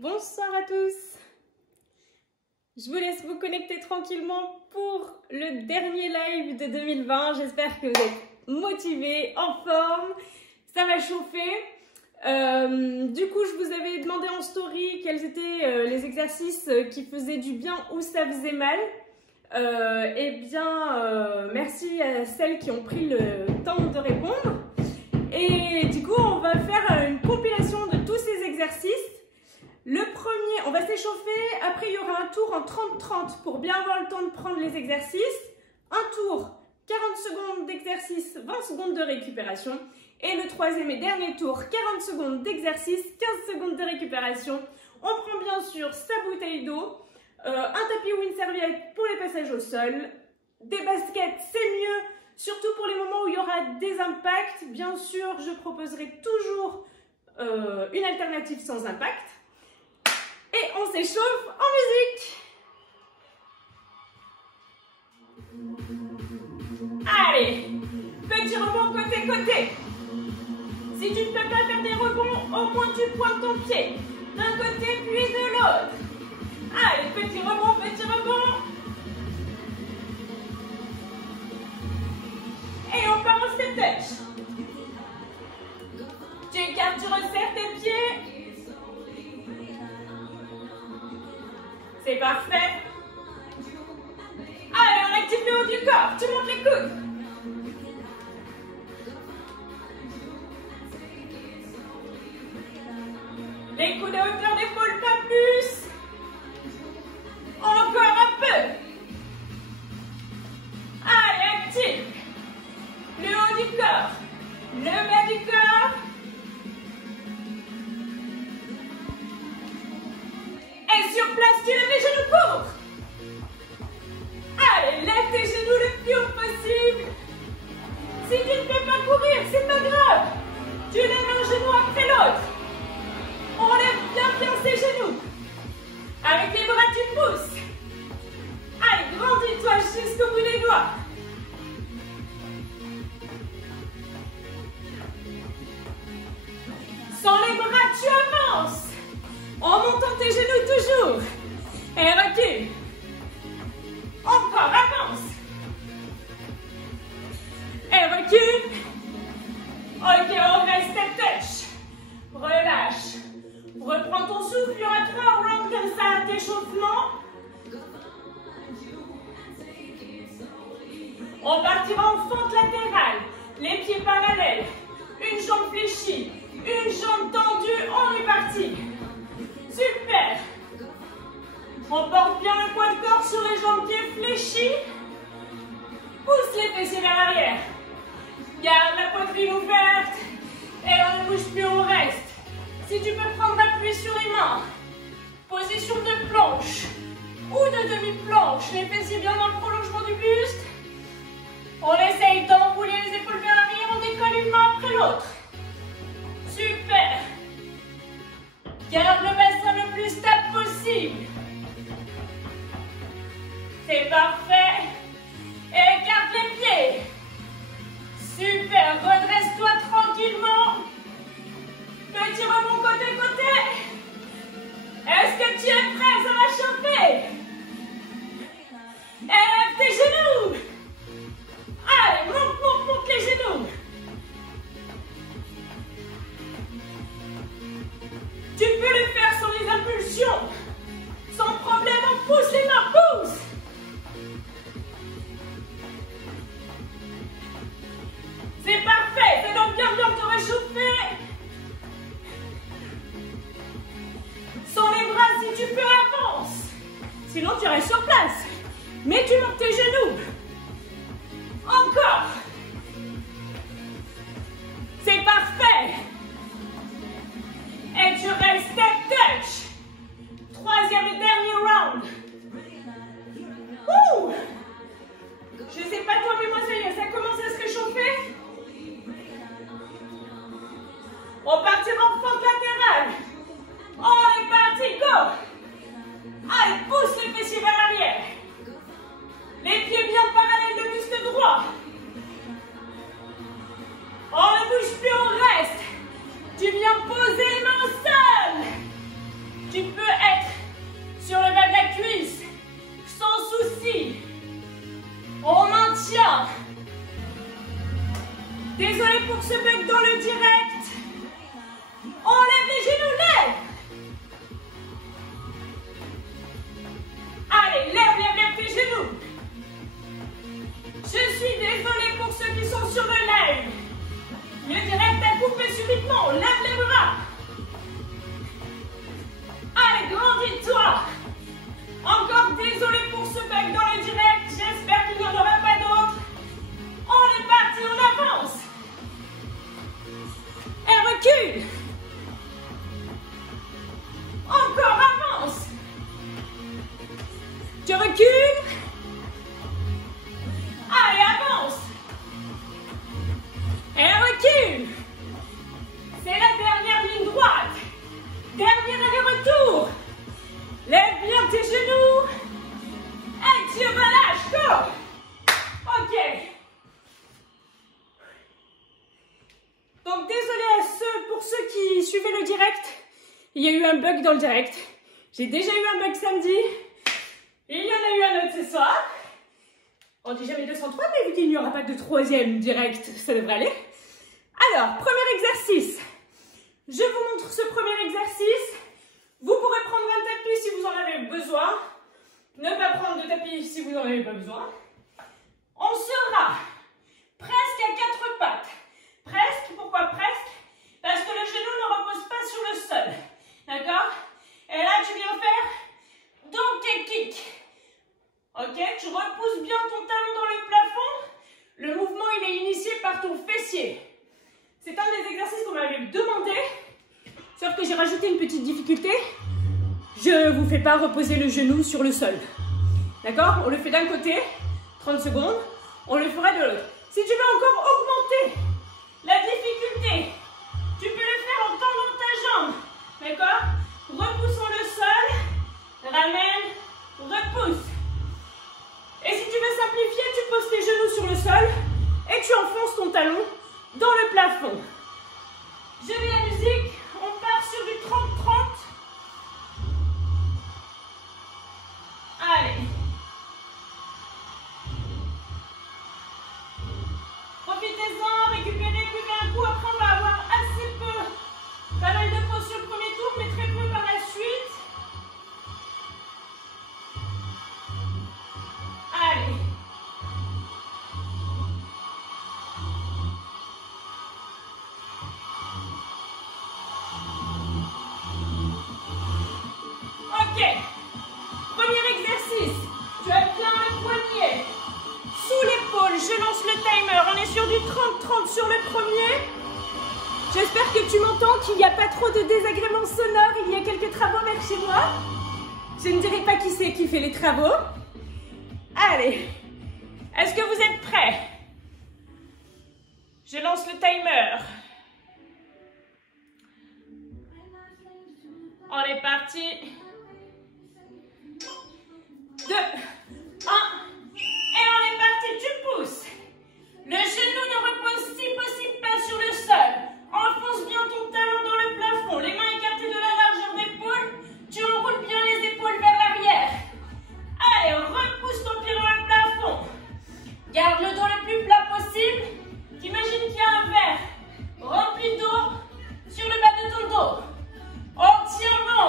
Bonsoir à tous. Je vous laisse vous connecter tranquillement pour le dernier live de 2020. J'espère que vous êtes motivés, en forme. Ça va chauffer. Du coup, je vous avais demandé en story quels étaient les exercices qui faisaient du bien ou ça faisait mal. Merci à celles qui ont pris le temps de répondre. Et du coup, on va faire une compilation de tous ces exercices. Le premier, on va s'échauffer, après il y aura un tour en 30-30 pour bien avoir le temps de prendre les exercices. Un tour, 40 secondes d'exercice, 20 secondes de récupération. Et le troisième et dernier tour, 40 secondes d'exercice, 15 secondes de récupération. On prend bien sûr sa bouteille d'eau, un tapis ou une serviette pour les passages au sol. Des baskets, c'est mieux, surtout pour les moments où il y aura des impacts. Bien sûr, je proposerai toujours une alternative sans impact. Et on s'échauffe en musique. Allez, petit rebond côté-côté. Si tu ne peux pas faire des rebonds, au moins tu pointes ton pied d'un côté puis de l'autre. Allez, petit rebond, petit rebond. Et on part en step touch. Tu écartes, tu resserres tes pieds. C'est parfait. Allez, on active le haut du corps. Tu montes les coudes. Les coudes à hauteur d'épaule, pas plus. Encore un peu. Allez, active. Le haut du corps. Le bas du corps. Et sur place, tu lèves les genoux courts. Allez, lève tes genoux le plus haut possible. Si tu ne peux pas courir, c'est pas grave. Tu lèves un genou après l'autre. On lève bien ses genoux. Avec les bras, tu pousses. Allez, grandis-toi jusqu'au bout des doigts. Sans les bras, tu avances. En montant tes genoux toujours. Et recule. Encore, avance. Et recule. Ok, on reste step touch. Relâche. Reprends ton souffle, il y aura 3 rounds comme ça d'échauffement. On partira en fente latérale. Les pieds parallèles. Une jambe fléchie. Une jambe tendue. On est parti. Super. On porte bien le poids de corps sur les jambes pieds fléchis. Pousse les fessiers vers l'arrière. Garde la poitrine ouverte. Et on ne bouge plus, on reste. Si tu peux prendre appui sur les mains. Position de planche. Ou de demi-planche. Les fessiers bien dans le prolongement du buste. On essaye d'enrouler les épaules vers l'arrière. On décolle une main après l'autre. Super. Garde le bassin le plus stable possible. C'est parfait. Écarte les pieds. Super. Redresse-toi tranquillement. Petit rebond côté-côté. Est-ce que tu es prêt? Ça va chauffer. Élève tes genoux. Allez, monte les genoux. Tu peux le faire sans les impulsions. Sans problème, on pousse les mains, pousse. C'est parfait, fais donc bien te réchauffer. Sans les bras, si tu peux, avance. Sinon, tu restes sur place. Mais tu montes tes genoux. Encore. C'est parfait. Et tu restes step touch. Troisième et dernier round. Ouh. Je sais pas toi, mais moi ça y est, ça commence à se réchauffer. On partira en fente latérale. On est parti, go. Allez, pousse les fessiers vers l'arrière. Les pieds bien parallèles, le buste droit. pour ce bug dans le direct. On lève les genoux, lève. Allez, lève tes genoux. Je suis désolée pour ceux qui sont sur le live. Le direct a coupé subitement. Lève les bras. Allez, grandis-toi. Encore désolé pour ce bug dans le direct. J'espère qu'il n'y en aura pas d'autres. On est parti, on avance. Et recule. Encore avance. Tu recules. Allez, avance. Et recule. C'est la dernière ligne droite. Dernier aller-retour. Lève bien tes genoux. Et tu relâches. Go. Ok. Donc désolé pour ceux qui suivaient le direct. Il y a eu un bug dans le direct. J'ai déjà eu un bug samedi. Et il y en a eu un autre ce soir. On dit jamais 203, mais vu qu'il n'y aura pas de troisième direct, ça devrait aller. Alors, premier exercice. Je vous montre ce premier exercice. Vous pourrez prendre un tapis si vous en avez besoin. Ne pas prendre de tapis si vous n'en avez pas besoin. On sera presque à 4 pattes. Presque, pourquoi presque? Parce que le genou ne repose pas sur le sol. D'accord? Et là, tu viens faire donkey kick. Ok? Tu repousses bien ton talon dans le plafond. Le mouvement, il est initié par ton fessier. C'est un des exercices qu'on m'avait demandé. Sauf que j'ai rajouté une petite difficulté. Je ne vous fais pas reposer le genou sur le sol. D'accord? On le fait d'un côté, 30 secondes. On le fera de l'autre. Si tu veux encore augmenter la difficulté, tu peux le faire en tendant ta jambe. D'accord? Repoussons le sol. Ramène. Repousse. Et si tu veux simplifier, tu poses tes genoux sur le sol et tu enfonces ton talon dans le plafond. Je mets la musique, on part sur du 30-30. Allez. Profitez-en, récupérez un coup, après on va avoir assez peu. Pas mal de pauses sur le premier tour, mais très peu par la suite. Allez. Ok. Premier exercice. Tu as bien le poignet sous l'épaule. Je lance le timer. On est sur du 30-30 sur le premier. J'espère que tu m'entends, qu'il n'y a pas trop de désagréments sonores. Il y a quelques travaux vers chez moi. Je ne dirai pas qui c'est qui fait les travaux. Allez, est-ce que vous êtes prêts? Je lance le timer. On est parti. 2, 1, et on est parti. Tu pousses. Le genou ne repose si possible pas sur le sol. Enfonce bien ton talon dans le plafond. Les mains écartées de la largeur d'épaule. Tu enroules bien les épaules vers l'arrière. Allez, repousse ton pied dans le plafond. Garde le dos le plus plat possible. T'imagines qu'il y a un verre rempli d'eau sur le bas de ton dos. On tient bon.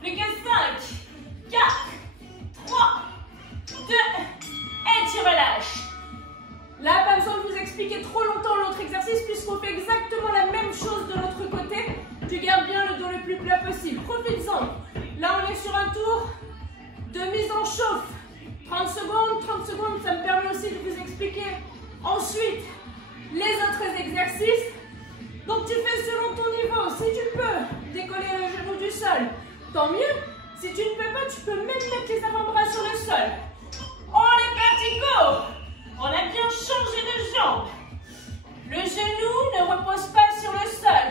Plus que 5, 4, 3, 2, et tu relâches. Là, pas besoin de vous expliquer trop longtemps l'autre exercice puisqu'on fait exactement la même chose de l'autre côté. Tu gardes bien le dos le plus plat possible. Profites-en. Là, on est sur un tour de mise en chauffe. 30 secondes, ça me permet aussi de vous expliquer ensuite les autres exercices. Donc tu fais selon ton niveau. Si tu peux décoller le genou du sol, tant mieux. Si tu ne peux pas, tu peux même mettre les avant-bras sur le sol. On est parti, go! On a bien changé de jambe. Le genou ne repose pas sur le sol.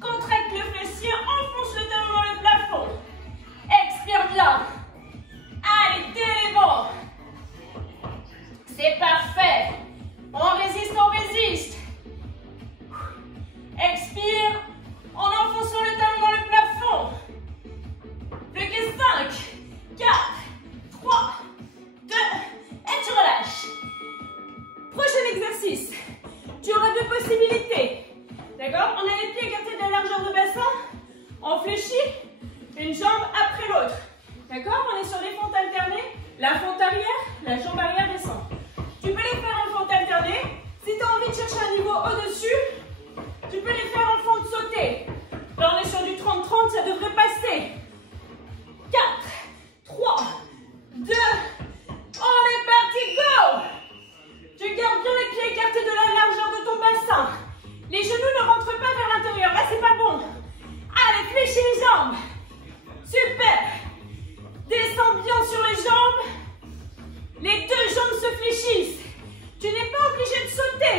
Contracte le fessier, enfonce le talon dans le plafond. Expire bien. Allez, t'es bon. C'est parfait. On résiste. Expire en enfonçant le talon dans le plafond. Plus que 5, 4, 3, 2, et tu relâches. Prochain exercice. Tu auras deux possibilités. On fléchit une jambe après l'autre. D'accord? On est sur des fentes alternées. La fente arrière, la jambe arrière descend. Tu peux les faire en fente alternée. Si tu as envie de chercher un niveau au-dessus, tu peux les faire en fente sautée. Là, on est sur du 30-30, ça devrait passer. 4, 3, 2, on est parti, go! Tu gardes bien les pieds écartés de la largeur de ton bassin. Les genoux ne rentrent pas vers l'intérieur, là c'est pas bon. Allez, fléchis les jambes. Super. Descends bien sur les jambes. Les deux jambes se fléchissent. Tu n'es pas obligé de sauter.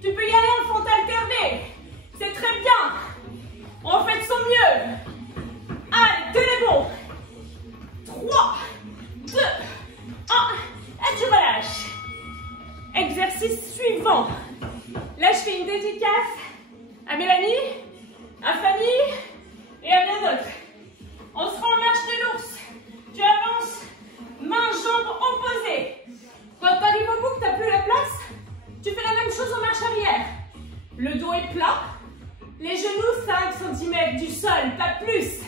Tu peux y aller en fente alternée. C'est très bien. On fait de son mieux. Allez, tenez bon. 3, 2, 1. Et tu relâches. Exercice suivant. Là, je fais une dédicace à Mélanie, à Fanny et à bien d'autres. On sera en marche de l'ours. Tu avances, mains, jambes opposées. Quand tu arrives au bout que tu n'as plus la place, tu fais la même chose en marche arrière. Le dos est plat, les genoux 5 cm du sol, pas plus.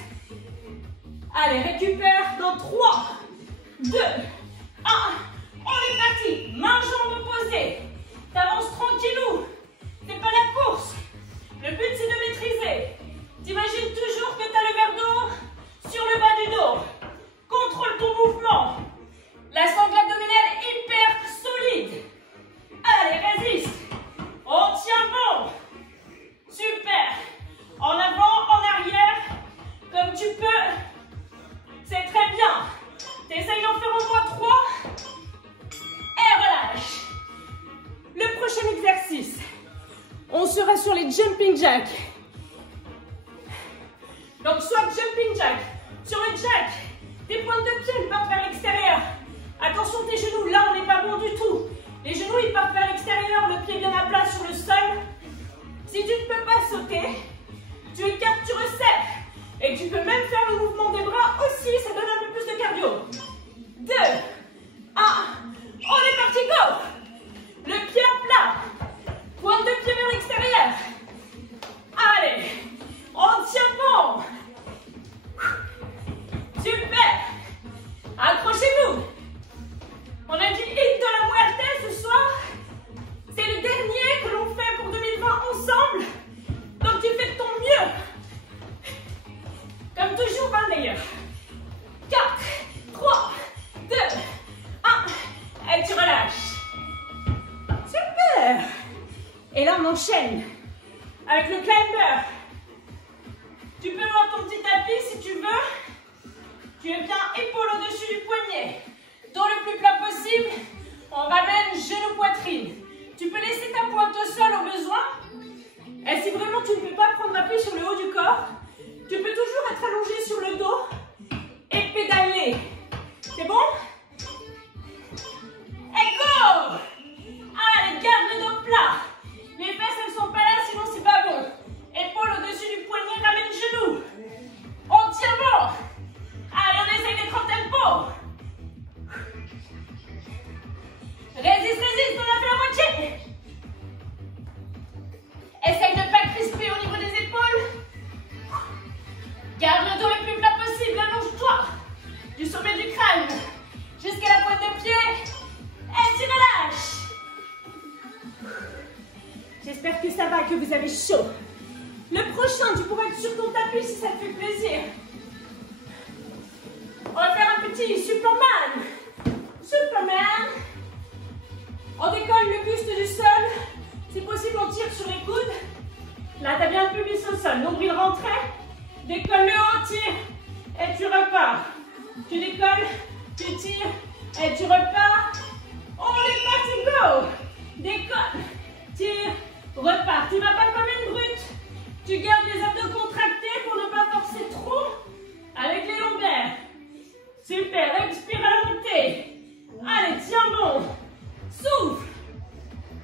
Allez, récupère dans 3, 2, 1. On est parti. Mains, jambes opposées. Tu avances tranquillou. C'est pas la course. Le but, c'est de maîtriser. T'imagines toujours que tu as le verre d'eau sur le bas du dos. Contrôle ton mouvement. La sangle abdominale hyper solide. Allez, résiste. On tient bon. Super. En avant, en arrière, comme tu peux. C'est très bien. T'essayes d'en faire au moins 3. Et relâche. Le prochain exercice, on sera sur les jumping jacks. Donc, soit jumping jack. Sur le jack, tes pointes de pied elles partent vers l'extérieur. Attention tes genoux, là on n'est pas bon du tout. Les genoux ils partent vers l'extérieur, le pied bien à plat sur le sol. Si tu ne peux pas sauter, tu écartes, tu resserres. Et tu peux même faire le mouvement des bras aussi, ça donne un peu plus de cardio. 2, 1, on est parti, go! Le pied à plat, pointe de pied vers l'extérieur. Allez, on tient bon. Super. Accrochez-vous. On a dit hit de la muerte ce soir. C'est le dernier que l'on fait pour 2020 ensemble. Donc tu fais de ton mieux. Comme toujours, hein, d'ailleurs. 4, 3, 2, 1. Et tu relâches. Super. Et là, on enchaîne avec le climber. Tu peux voir ton petit tapis si tu veux. Tu es bien épaule au-dessus du poignet. Dos le plus plat possible. On ramène genou poitrine. Tu peux laisser ta pointe au sol au besoin. Et si vraiment tu ne peux pas prendre appui sur le haut du corps, tu peux toujours être allongé sur le dos et pédaler. C'est bon? Et go! Allez, garde le dos plat. Les fesses, elles sont pas là, sinon c'est pas bon. Épaule au-dessus du poignet, ramène genou. On tient bon. Allez, on essaye d'être en tempo. Résiste, résiste, on a fait la moitié. Essaye de ne pas crisper au niveau des épaules. Garde le dos le plus plat possible, allonge-toi. Du sommet du crâne jusqu'à la pointe de pied. Et tu relâches. J'espère que ça va, que vous avez chaud. Le prochain, tu pourras être sur ton tapis si ça te fait plaisir. On va faire un petit Superman. Superman. On décolle le buste du sol. Si possible, on tire sur les coudes. Là, tu as bien le pubis au sol. Nombril rentré. Décolle le haut, tire. Et tu repars. Tu décolles, tu tires. Et tu repars. On est parti, go. Décolle, tire, repars. Tu ne vas pas comme une brute. Tu gardes les abdos contractés pour ne pas forcer trop avec les lombaires. Super, expire à la montée. Allez, tiens bon. Souffle.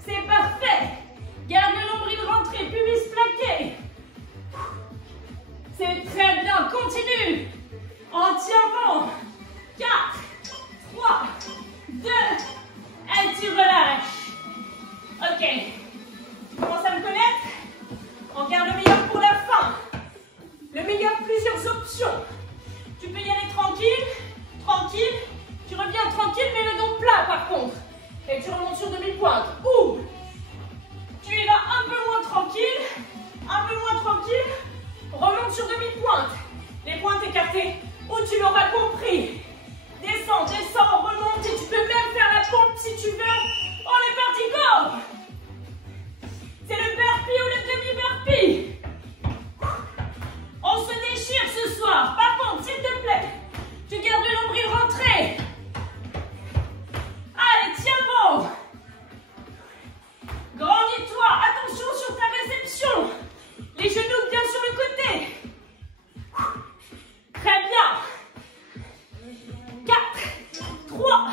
C'est parfait. Garde le nombril rentré, pubis plaqué. C'est très bien, continue. On tient bon. 4, 3, 2, et tu relâches. Ok. Tu commences à me connaître? On garde le meilleur pour la fin. Le meilleur attention. Tu peux y aller tranquille, tranquille. Tu reviens tranquille, mais le dos plat par contre. Et tu remontes sur demi-pointe. Ou tu y vas un peu moins tranquille, un peu moins tranquille. Remonte sur demi-pointe. Les pointes écartées. Ou tu l'auras compris. Descends, descends, remonte. Et tu peux même faire la pompe si tu veux. On est parti, go! C'est le burpee ou le demi-burpee. On se déchire ce soir. Par contre, s'il te plaît, tu gardes le nombril rentré. Allez, tiens bon. Grandis-toi. Attention sur ta réception. Les genoux bien sur le côté. Très bien. 4, 3,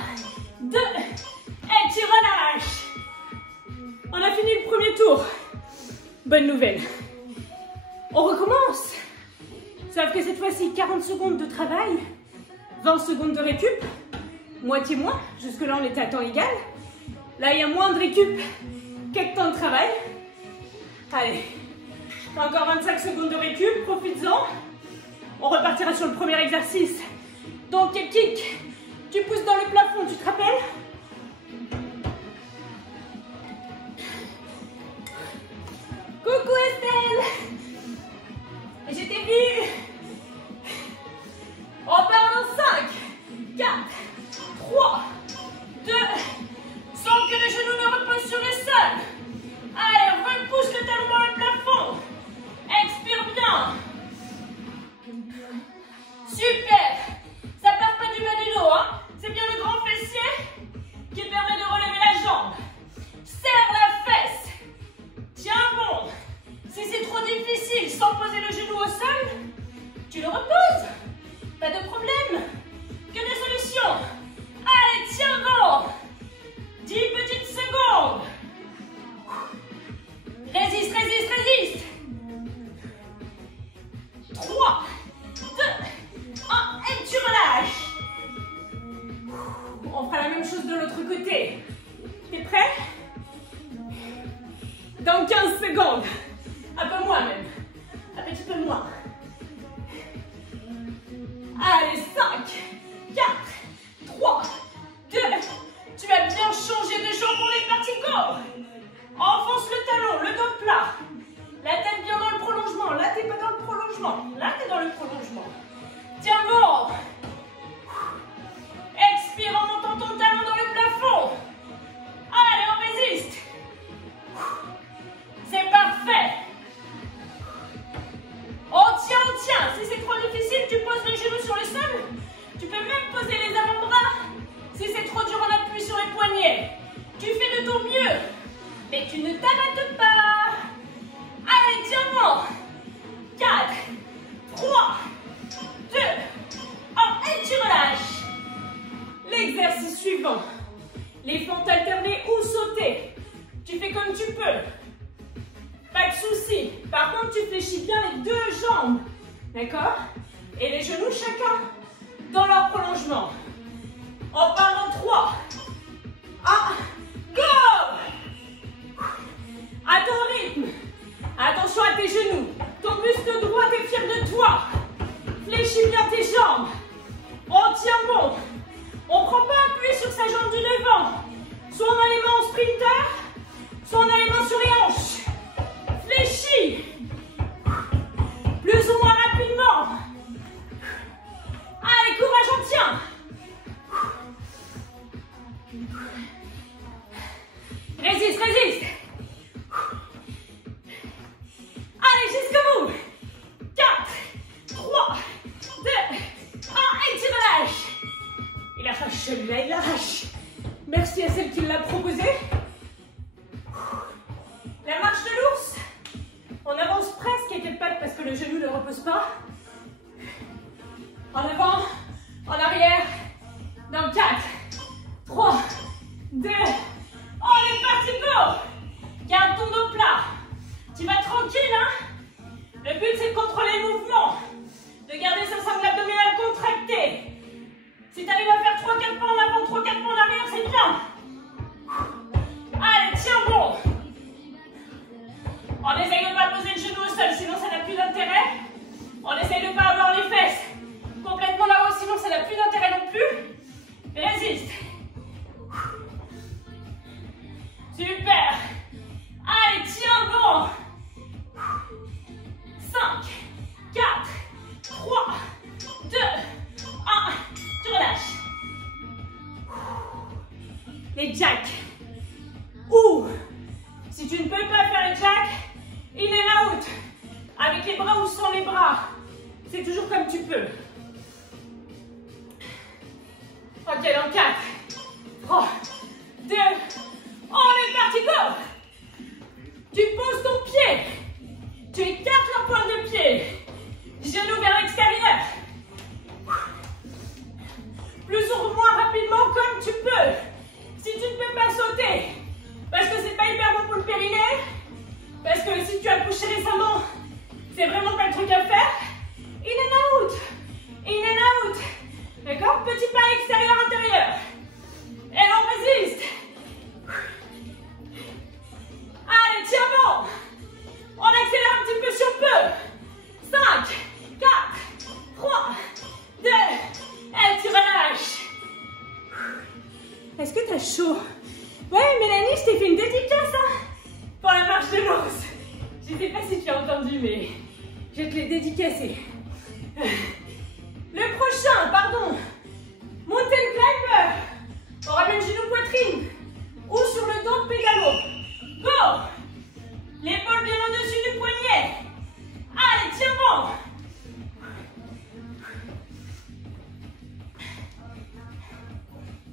2, et tu relâches. On a fini le premier tour. Bonne nouvelle. On recommence. Sauf que cette fois-ci, 40 secondes de travail, 20 secondes de récup, moitié moins. Jusque-là, on était à temps égal. Là, il y a moins de récup qu'avec temps de travail. Allez, encore 25 secondes de récup, profites-en. On repartira sur le premier exercice. Donc, kick, tu pousses dans le plafond, tu te rappelles? Coucou Estelle! Je t'ai vu! On part en 5, 4, 3, 2, sans que le genou ne repose sur le sol. Allez, repousse le talon dans le plafond. Expire bien. Super! Ça part pas du bas du dos, hein? C'est bien le grand fessier qui permet de relever la jambe. Serre la fesse. Tiens bon. Si c'est trop difficile sans poser le genou au sol, tu le reposes. Pas de problème. Que des solutions. Allez, tiens bon. 10 petites secondes. Résiste, résiste, résiste. 3, 2, 1, et tu relâches. On fera la même chose de l'autre côté. T'es prêt? Dans 15 secondes. Un peu moins même. Un petit peu moins. Allez, 5, 4, 3, 2. Tu as bien changé de jambe, on est parti, go. Enfonce le talon, le dos plat. La tête bien dans le prolongement. Là, t'es pas dans le prolongement. Là, t'es dans le prolongement. Tiens bon. Expire en montant ton talon dans le plafond. Allez, on résiste. C'est parfait. On tient. Si c'est trop difficile, tu poses les genoux sur le sol. Tu peux même poser les avant-bras. Si c'est trop dur, on appuie sur les poignets. Tu fais de ton mieux. Mais tu ne t'arrêtes pas. Allez, tiens bon. 4, 3, 2, 1, et tu relâches. L'exercice suivant. Les fentes alternées ou sauter. Tu fais comme tu peux. Pas de souci. Par contre, tu fléchis bien les deux jambes. D'accord? Et les genoux, chacun dans leur prolongement. On part en 3. 1, go! À ton rythme. Attention à tes genoux. Ton muscle droit est fier de toi. Fléchis bien tes jambes. On tient bon. On ne prend pas appui sur sa jambe du devant. Soit on a les mains en sprinter, soit on a les mains sur les hanches. Fléchis. Plus ou moins rapidement. Allez, courage, on tient. Résiste, résiste. Allez, jusqu'au bout. 4, 3, 2, 1, et tu relâches. Il arrache celui-là, il l'arrache. Merci à celle qui l'a proposé. La marche de l'ours. On avance presque avec les pattes parce que le genou ne repose pas. En avant, en arrière. Dans 4, 3, 2, on est parti, go! Garde ton dos plat. Tu vas tranquille, hein? Le but, c'est de contrôler le mouvement. De garder sa sangle abdominale contractée. Si tu arrives à faire 3-4 pas en avant, 3-4 pas en arrière, c'est bien. Allez, tiens bon. On essaye de ne pas poser le genou au sol, sinon ça n'a plus d'intérêt. On essaye de ne pas avoir les fesses les jacks. Ou, si tu ne peux pas faire les jacks, in and out. Avec les bras ou sans les bras. C'est toujours comme tu peux. Ok, dans 4, 3, 2, on est parti, go! Tu poses ton pied. Tu écartes la pointe de pied. Genou vers l'extérieur. Plus ou moins rapidement comme tu peux. Si tu ne peux pas sauter, parce que c'est pas hyper bon pour le périnée, parce que si tu as couché récemment, c'est vraiment pas le truc à faire. In and out. In and out. D'accord? Petit pas extérieur, intérieur. Et on résiste. Allez, tiens bon. On accélère un petit peu si on peut. 5, 4, 3, 2, et tu relâches. Est-ce que t'as chaud? Ouais, Mélanie, je t'ai fait une dédicace pour la marche de l'ours. Je sais pas si tu as entendu, mais je vais te l'ai dédicacé. Le prochain, pardon, mountain climber. On ramène genou poitrine ou sur le dos de pédalo. Go! L'épaule bien au-dessus du poignet. Allez, tiens bon.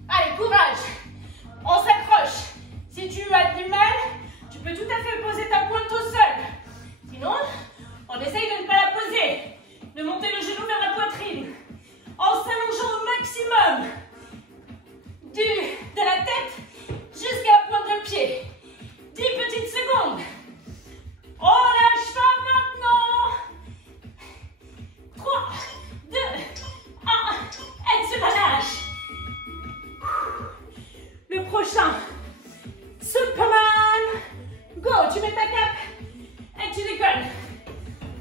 Allez, courage. On s'accroche. Si tu as du mal, tu peux tout à fait poser ta pointe au sol. Sinon, on essaye de ne pas la poser. De monter le genou vers la poitrine. En s'allongeant au maximum. De la tête jusqu'à la pointe de pied. 10 petites secondes. On lâche pas maintenant. 3, 2, 1. Et tu relâches. Le prochain. Superman. Go, tu mets ta cape et tu décolles.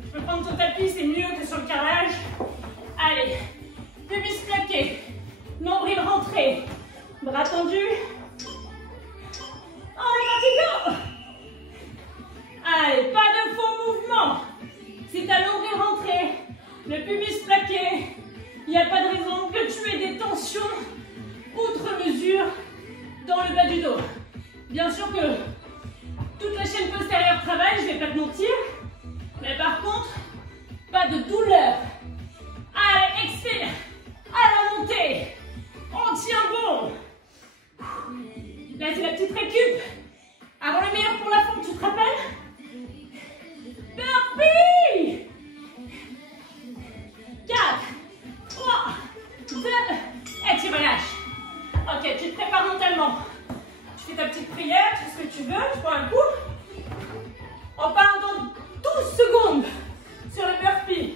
Tu peux prendre ton tapis, c'est mieux que sur le carrelage. Allez, pubis plaqué, nombril rentré, bras tendus. On est parti, go! Allez, pas de faux mouvement. Si ta nombril rentré, le pubis plaqué, il n'y a pas de raison que tu aies des tensions outre mesure dans le bas du dos. Bien sûr que toute la chaîne postérieure travaille, je ne vais pas te mentir. Mais par contre, pas de douleur. Allez, expire. À la montée. On tient bon. Là, c'est la petite récup. Avant le meilleur pour la forme, tu te rappelles? Burpee. 4, 3, 2, et tu relâches. Ok, tu te prépares mentalement. Tu fais ta petite prière, tu fais ce que tu veux, tu prends un coup. On part dans 12 secondes sur le burpee.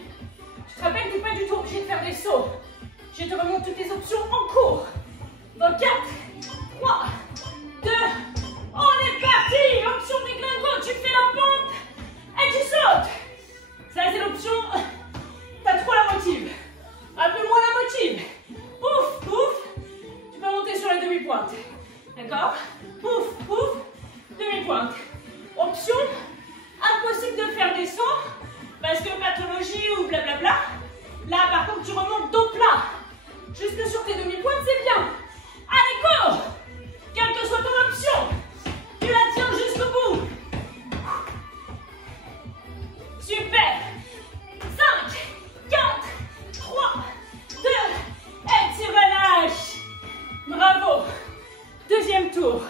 Je te rappelle que tu n'es pas du tout obligé de faire des sauts. Je te remonte toutes les options en cours. Dans 4, 3, 2, on est parti. Option déglingo, tu fais la pente et tu sautes. Ça, c'est l'option, t'as trop la motive. Un peu moins la motive. Ouf, ouf. Tu peux monter sur la demi-pointe. D'accord? Ouf, ouf. Demi-pointe. Option, impossible de faire des sauts parce que pathologie ou blablabla. Là, par contre, tu remontes dos plat. Jusque sur tes demi-pointes, c'est bien. Allez, cours. Quelle que soit ton option, tu la tiens jusqu'au bout. Super. 5, 4, 3, 2, et tu relâches. Bravo. Deuxième tour.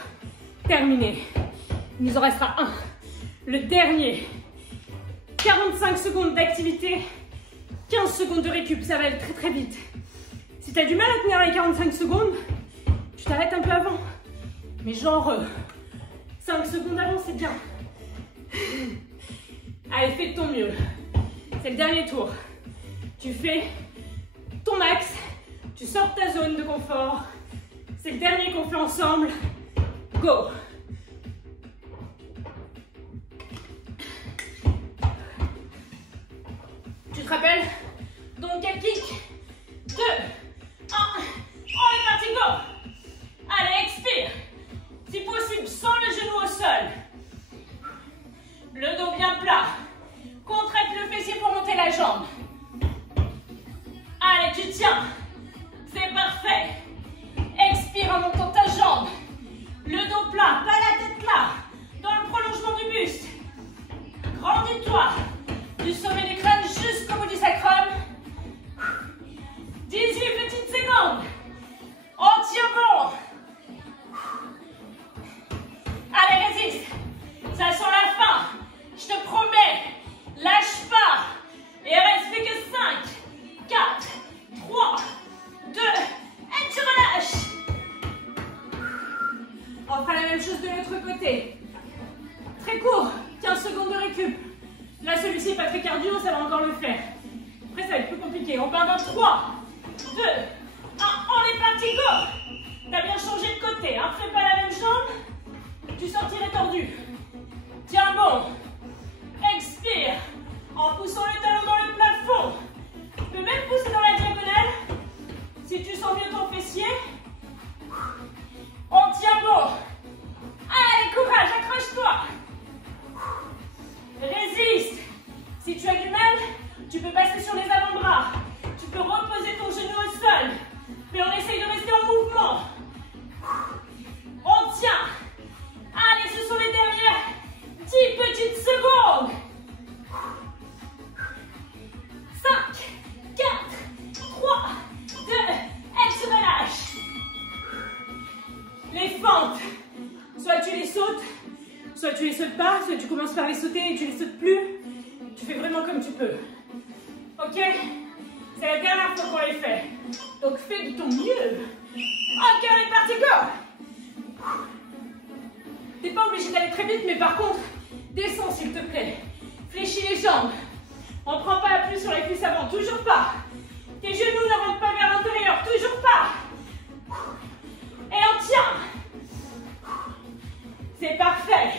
Terminé. Il nous en restera un. Le dernier. 45 secondes d'activité. 15 secondes de récup. Ça va aller très très vite. Si tu as du mal à tenir les 45 secondes, tu t'arrêtes un peu avant. Mais genre 5 secondes avant, c'est bien. Allez, fais de ton mieux. C'est le dernier tour. Tu fais ton max. Tu sors de ta zone de confort. C'est le dernier qu'on fait ensemble. Go! Tu te rappelles? Donc, un kick. 2, 1. On est parti, go! Allez, expire. Si possible, sans le genou au sol. Le dos bien plat. Contracte le fessier pour monter la jambe. Allez, tu tiens. C'est parfait. Expire en montant ta jambe. côté. Très court, 15 secondes de récup. Là, celui-ci n'est pas très cardio, ça va encore le faire. Après, ça va être plus compliqué. On part dans 3, 2, 1, on est parti, go! T'as bien changé de côté, hein? Fais pas la même jambe, tu sortirais tordu. Tiens bon, expire, en poussant le talon dans le plafond. Tu peux même pousser dans la diagonale, si tu sens mieux ton fessier. On tient bon. Allez, courage, accroche-toi. Résiste. Si tu as du mal, tu peux passer sur les avant-bras. Tu peux reposer ton genou au sol. Mais on essaye de rester en mouvement. On tient. Allez, ce sont les dernières 10 petites secondes. 5, 4, 3, 2, elle se relâche. Les fentes, soit tu les sautes, soit tu les sautes pas, soit tu commences par les sauter et tu les sautes plus. Tu fais vraiment comme tu peux. Ok? C'est la dernière fois qu'on les fait. Donc fais de ton mieux. Ok, on est parti, go! T'es pas obligé d'aller très vite, mais par contre, descends s'il te plaît. Fléchis les jambes. On prend pas appui sur les cuisses avant, toujours pas. Tes genoux ne rentrent pas vers l'intérieur, toujours pas. Et on tient. C'est parfait.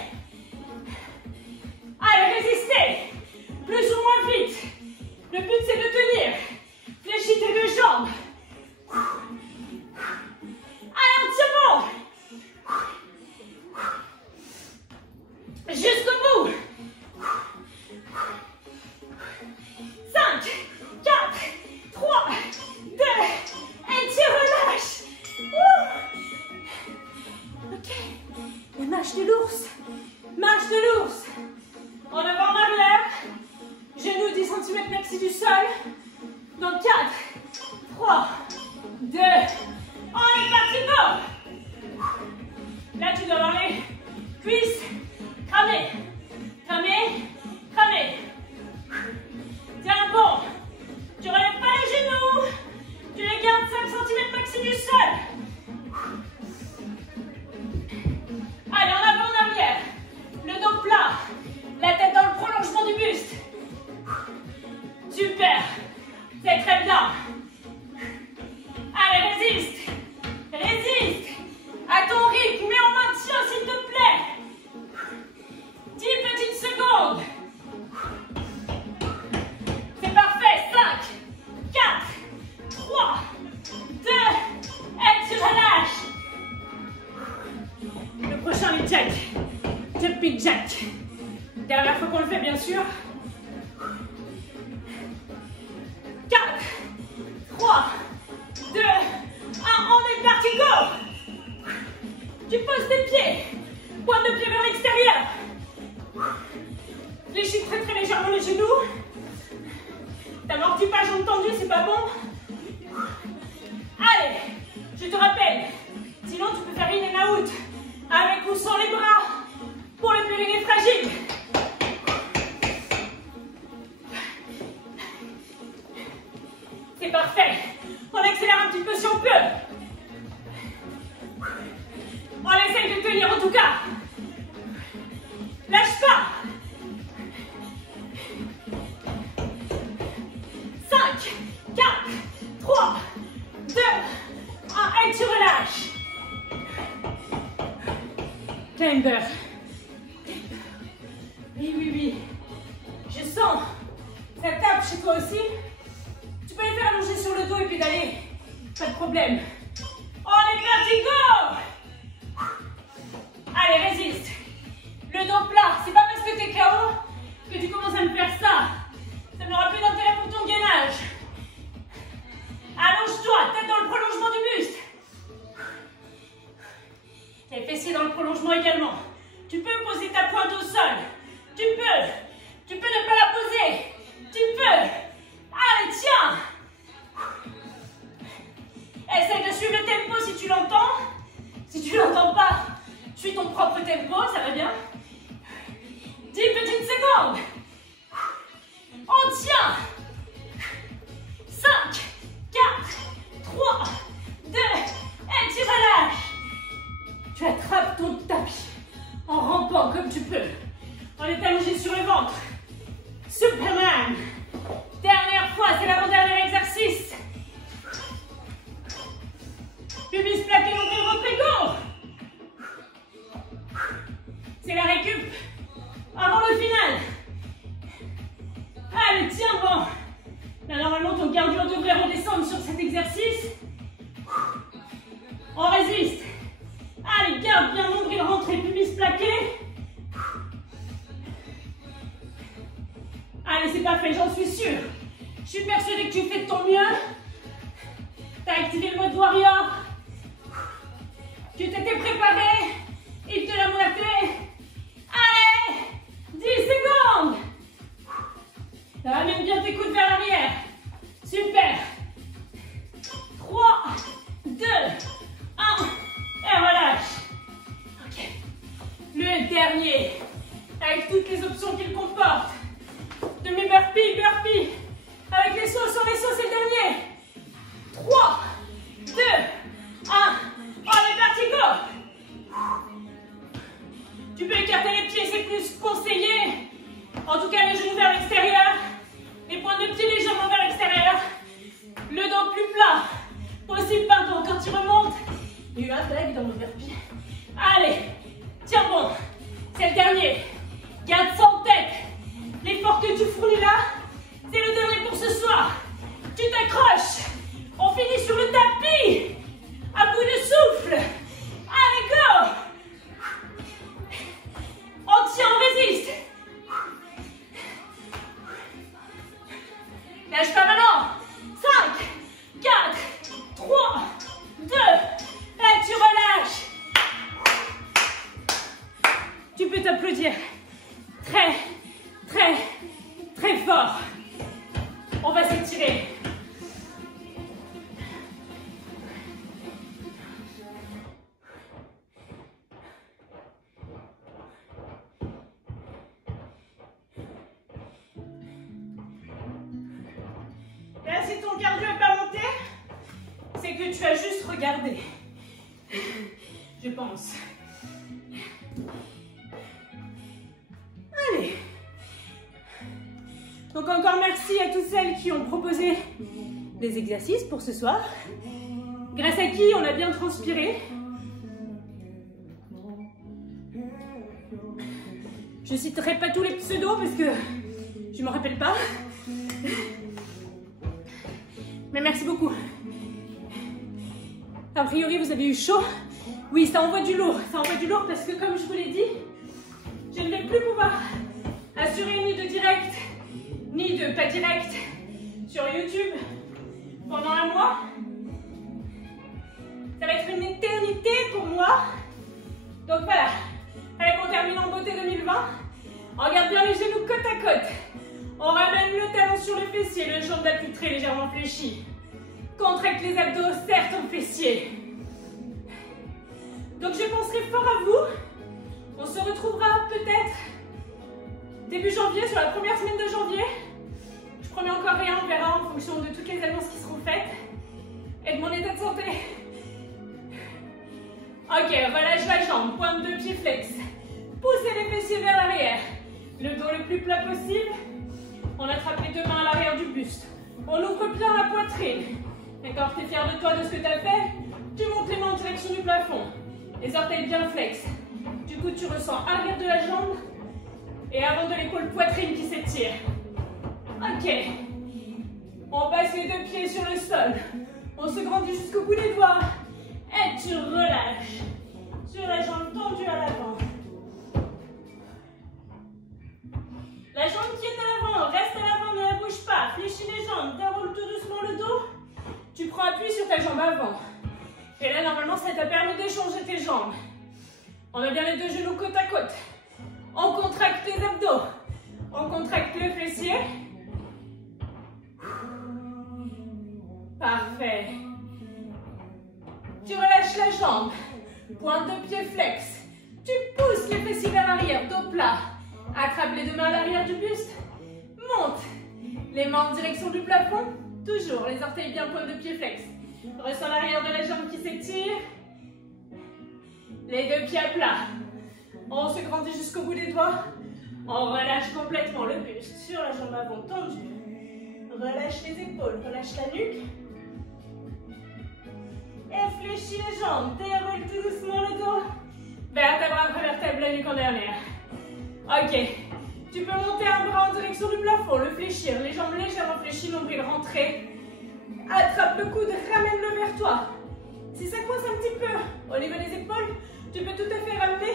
Allez, résistez. Plus ou moins vite. Le but, c'est de tenir. Fléchis tes deux jambes. Allez, on tient bon. Jusqu'au bout. 5, 4, 3, 2, et tu relâches. Ok. Et marche de l'ours. Marche de l'ours. En avant, en arrière. Genoux 10 cm maxi du sol. Dans 4, 3, 2, on est parti, go. Là, tu dois avoir les cuisses cramées. Cramées, cramées. Tiens bon. Tu relèves pas les genoux. Tu les gardes 5 cm maxi du sol. Allez, en avant, en arrière. Le dos plat. La tête dans le prolongement du buste. Super. C'est très bien. Allez, résiste. Résiste. À ton rythme, mais en maintien, s'il te plaît. 10 petites secondes. C'est parfait. 5, 4, 3, 2, et tu relâches. Le prochain, les jacks. Jumping jack. Dernière fois qu'on le fait, bien sûr. 4, 3, 2, 1, on est parti, go! Tu poses tes pieds. Pointe de pied vers l'extérieur. Fléchis très très légèrement les genoux. T'amortis pas jambes tendues, c'est pas bon. Allez, je te rappelle, sinon tu peux faire in and out, avec ou sans les bras, pour le périnée fragile. C'est parfait. On accélère un petit peu si on peut. On essaye de tenir en tout cas. Lâche pas. 5, 4, 3, 2, 1, et tu relâches. Climber. Oui, oui, oui. Je sens. Ça tape chez toi aussi. Tu peux les faire allonger sur le dos et pédaler. Pas de problème. On est parti, go! Allez, résiste. Le dos plat. C'est pas parce que t'es KO que tu commences à me faire ça. Ça n'aura plus d'intérêt pour ton gainage. Allonge-toi, tête dans le prolongement du buste. Les fessiers dans le prolongement également. Tu peux poser ta pointe au sol. Tu peux ne pas la poser. Tu peux. Allez, tiens. Essaye de suivre le tempo si tu l'entends. Si tu l'entends pas, suis ton propre tempo, ça va bien. 10 petites secondes. On tient. 5, 4, 3, 2, et tu relâches. Tu attrapes ton tapis en exercices. On résiste. Allez, garde bien nombril rentré, pubis plaqué. Allez, c'est parfait, j'en suis sûre. Je suis persuadée que tu fais de ton mieux. Tu as activé le mode warrior. Tu t'étais préparé. Il te l'a monté. Allez, 10 secondes. Ça ramène bien tes coudes vers l'arrière. Super. 3, 2, 1. Et relâche. Ok. Le dernier. Avec toutes les options qu'il comporte. Demi-burpee, burpee. Avec les sauts sur les sauts, c'est le dernier. 3, 2, 1. On est parti, go. Tu peux écarter les pieds, c'est plus conseillé. En tout cas, les genoux vers l'extérieur. Les pointes de pied légèrement vers l'extérieur. Le dos plus plat. Possible, pardon, quand tu remontes. Il y a eu un lag dans mon burpee. Allez, tiens bon. C'est le dernier. Garde ça en tête. L'effort que tu fournis là, c'est le dernier pour ce soir. Tu t'accroches. On finit sur le tapis. À bout de souffle. Allez, go. On tient, on résiste. Lâche pas maintenant. 5, 4, 3, 2. Là, tu relâches. Tu peux t'applaudir. Très, très, très fort. On va s'étirer. Là, si ton cardio n'est pas monté, c'est que tu as juste regardé. Je pense. Allez. Donc encore merci à toutes celles qui ont proposé des exercices pour ce soir. Grâce à qui on a bien transpiré. Je citerai pas tous les pseudos parce que je me rappelle pas. Mais merci beaucoup. A priori, vous avez eu chaud. Oui, ça envoie du lourd. Ça envoie du lourd parce que, comme je vous l'ai dit, je ne vais plus pouvoir assurer ni de direct, ni de pas direct sur YouTube pendant un mois. Ça va être une éternité pour moi. Donc voilà. Allez, on termine en beauté 2020. On regarde bien les genoux côte à côte. On ramène le talon sur le fessier, le jambe d'appui très légèrement fléchi. Contracte les abdos, serre ton fessier. Donc je penserai fort à vous. On se retrouvera peut-être début janvier, sur la première semaine de janvier. Je promets encore rien, on verra en fonction de toutes les annonces qui seront faites et de mon état de santé. Ok, on relâche la jambe, pointe de pied flex. Poussez les fessiers vers l'arrière. Le dos le plus plat possible. On attrape les deux mains à l'arrière du buste. On ouvre bien la poitrine. D'accord, tu es fier de toi, de ce que tu as fait. Tu montes les mains en direction du plafond. Les orteils bien flex. Du coup, tu ressens arrière de la jambe et avant de l'épaule poitrine qui s'étire. Ok. On passe les deux pieds sur le sol. On se grandit jusqu'au bout des doigts. Et tu relâches. Sur la jambe tendue à l'avant. La jambe qui est à l'avant, reste à l'avant, ne la bouge pas. Fléchis les jambes, déroule tout doucement le dos. Tu prends appui sur ta jambe avant. Et là, normalement, ça t'a permis d'échanger tes jambes. On a bien les deux genoux côte à côte. On contracte les abdos. On contracte le fessier. Parfait. Tu relâches la jambe. Pointe de pied flex. Tu pousses les fessiers vers l'arrière, dos plat. Attrape les deux mains à l'arrière du buste. Monte. Les mains en direction du plafond. Toujours les orteils bien pointe de pied flex. Ressens l'arrière de la jambe qui s'étire. Les deux pieds à plat. On se grandit jusqu'au bout des doigts. On relâche complètement le buste sur la jambe avant tendue. Relâche les épaules, relâche la nuque. Et fléchis les jambes. Déroule tout doucement le dos. Vertèbre après vertèbre, la nuque en dernière. Ok. Tu peux monter un bras en direction du plafond, le fléchir. Les jambes légèrement fléchies, nombril rentré. Attrape le coude, ramène-le vers toi. Si ça coince un petit peu au niveau des épaules, tu peux tout à fait ramener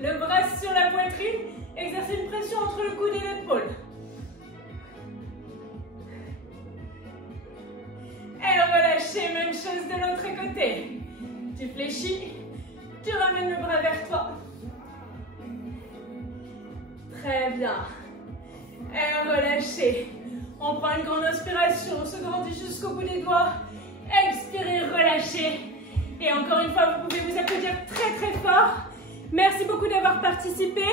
le bras sur la poitrine, exercer une pression entre le coude et l'épaule. Et relâcher, même chose de l'autre côté. Tu fléchis, tu ramènes le bras vers toi. Très bien. Et relâchez. On prend une grande inspiration, on se grandit jusqu'au bout des doigts. Expirez, relâchez. Et encore une fois, vous pouvez vous applaudir très très fort. Merci beaucoup d'avoir participé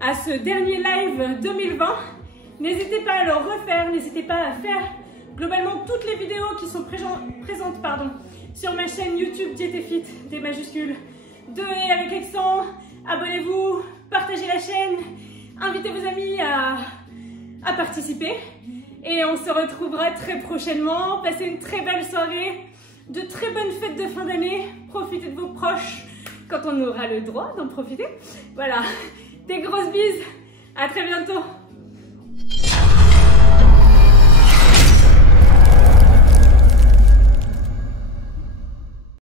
à ce dernier live 2020. N'hésitez pas à le refaire, n'hésitez pas à faire globalement toutes les vidéos qui sont présentes sur ma chaîne YouTube Diet&Fit, des majuscules, de et avec accent. Abonnez-vous, partagez la chaîne, invitez vos amis à participer. Et on se retrouvera très prochainement. Passez une très belle soirée, de très bonnes fêtes de fin d'année. Profitez de vos proches quand on aura le droit d'en profiter. Voilà, des grosses bises. À très bientôt.